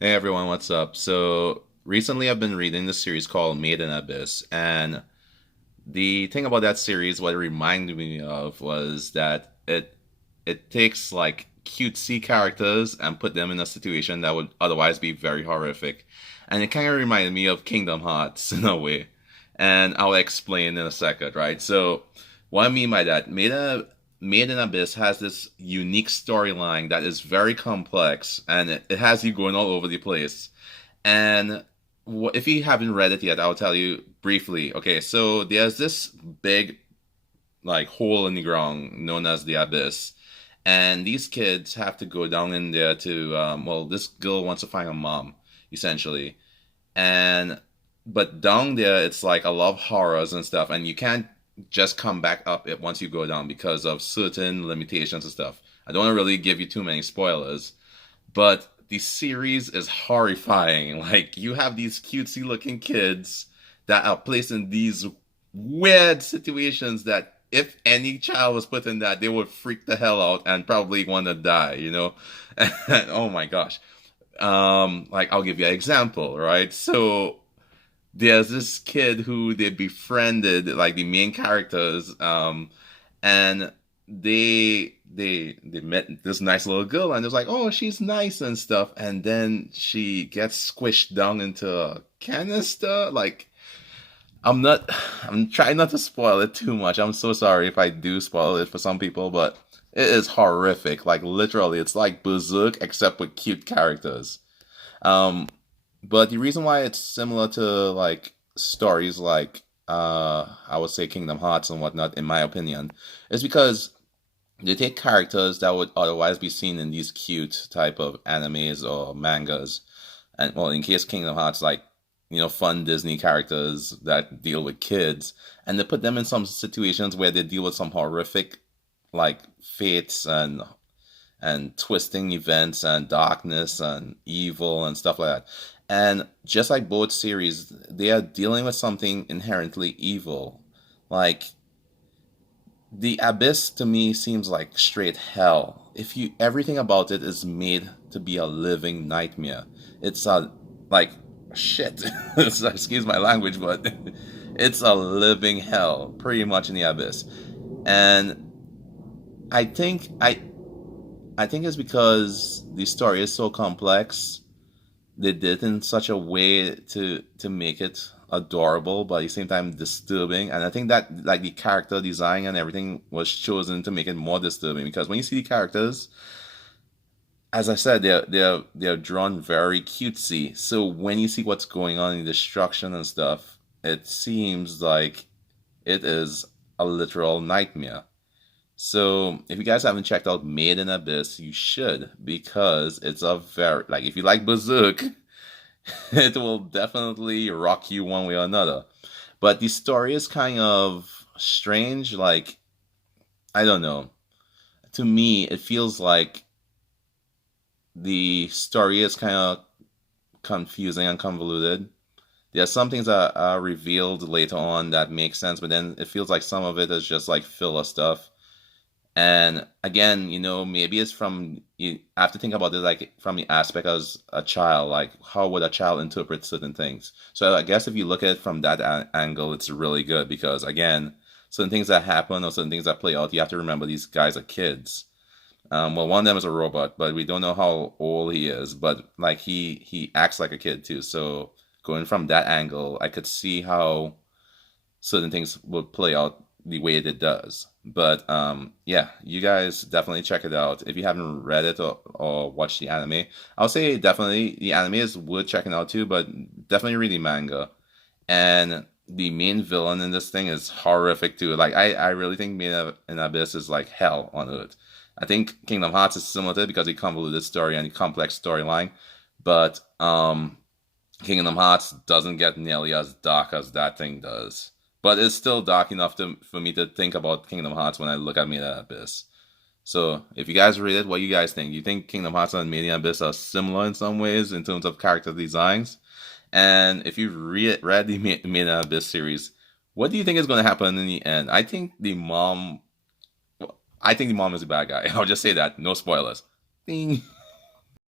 Hey everyone, what's up? So recently I've been reading this series called Made in Abyss, and the thing about that series, what it reminded me of was that it takes like cutesy characters and put them in a situation that would otherwise be very horrific. And it kind of reminded me of Kingdom Hearts in a way. And I'll explain in a second, right? So what I mean by that, Made in Abyss has this unique storyline that is very complex and it has you going all over the place. And if you haven't read it yet, I'll tell you briefly. Okay, so there's this big like hole in the ground known as the abyss, and these kids have to go down in there to well, this girl wants to find her mom essentially, and but down there it's like a lot of horrors and stuff, and you can't just come back up it once you go down because of certain limitations and stuff. I don't want to really give you too many spoilers, but the series is horrifying. Like you have these cutesy looking kids that are placed in these weird situations that if any child was put in that, they would freak the hell out and probably want to die, you know? And, oh my gosh. Like I'll give you an example, right? So there's this kid who they befriended, like the main characters, and they met this nice little girl, and it was like, oh, she's nice and stuff, and then she gets squished down into a canister. Like, I'm not, I'm trying not to spoil it too much. I'm so sorry if I do spoil it for some people, but it is horrific. Like literally, it's like Berserk except with cute characters. Um, but the reason why it's similar to like stories like I would say Kingdom Hearts and whatnot, in my opinion, is because they take characters that would otherwise be seen in these cute type of animes or mangas, and well, in case Kingdom Hearts, like fun Disney characters that deal with kids, and they put them in some situations where they deal with some horrific like fates and twisting events and darkness and evil and stuff like that. And just like both series, they are dealing with something inherently evil. Like the abyss to me seems like straight hell. If you everything about it is made to be a living nightmare. It's a like shit. Excuse my language, but it's a living hell pretty much in the abyss. And I think I I think it's because the story is so complex. They did it in such a way to make it adorable, but at the same time disturbing. And I think that like the character design and everything was chosen to make it more disturbing because when you see the characters, as I said, they're drawn very cutesy. So when you see what's going on in destruction and stuff, it seems like it is a literal nightmare. So if you guys haven't checked out Made in Abyss, you should because it's a very like if you like Berserk, it will definitely rock you one way or another. But the story is kind of strange. Like I don't know. To me, it feels like the story is kind of confusing and convoluted. There are some things that are revealed later on that make sense, but then it feels like some of it is just like filler stuff. And again, maybe it's from you have to think about it like from the aspect as a child, like how would a child interpret certain things. So I guess if you look at it from that angle, it's really good because again, certain things that happen or certain things that play out, you have to remember these guys are kids. Well, one of them is a robot, but we don't know how old he is. But like he acts like a kid too. So going from that angle, I could see how certain things would play out the way it does. But yeah, you guys definitely check it out. If you haven't read it or watched the anime, I'll say definitely the anime is worth checking out too, but definitely read the manga. And the main villain in this thing is horrific too. Like I really think Made in Abyss is like hell on earth. I think Kingdom Hearts is similar to it because of the convoluted story and the complex storyline. But Kingdom Hearts doesn't get nearly as dark as that thing does. But it's still dark enough for me to think about Kingdom Hearts when I look at Made in Abyss. So if you guys read it, what do you guys think? You think Kingdom Hearts and Made in Abyss are similar in some ways in terms of character designs? And if you've read the Made in Abyss series, what do you think is going to happen in the end? I think the mom is a bad guy. I'll just say that. No spoilers. Ding.